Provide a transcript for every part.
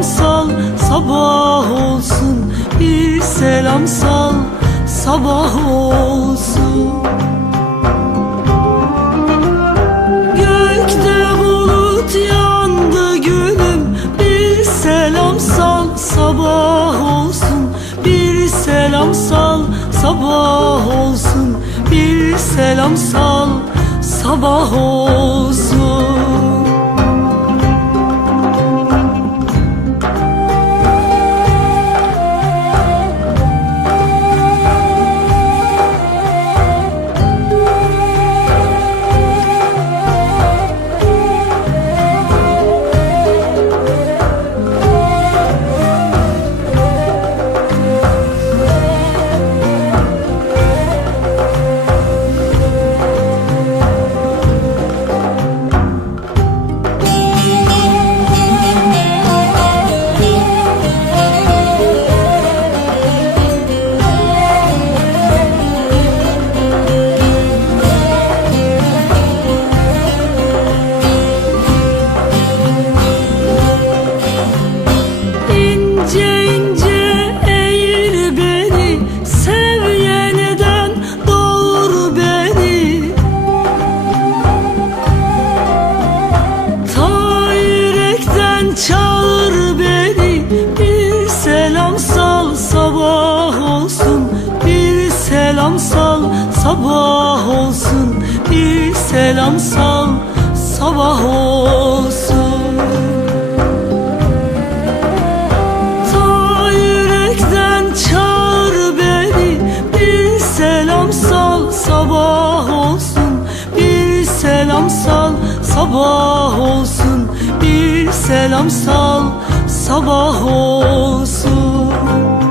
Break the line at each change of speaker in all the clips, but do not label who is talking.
sabah olsun. Bir selam sal sabah olsun. Gökte bulut yandı gülüm. Bir selam sal sabah olsun. Bir selam sal sabah olsun. Bir selam sal sabah olsun sabah olsun Bir selam sal sabah olsun. Ta yürekten çağır beni Bir selam sal sabah olsun. Bir selam sal sabah olsun. Bir selam sal sabah olsun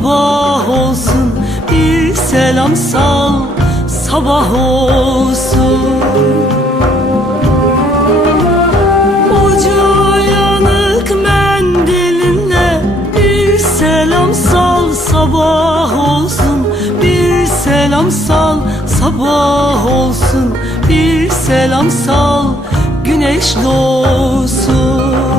sabah olsun Bir selam sal sabah olsun. Ucu yanık mendilinle bir selam sal sabah olsun. Bir selam sal sabah olsun. Bir selam sal güneş doğsun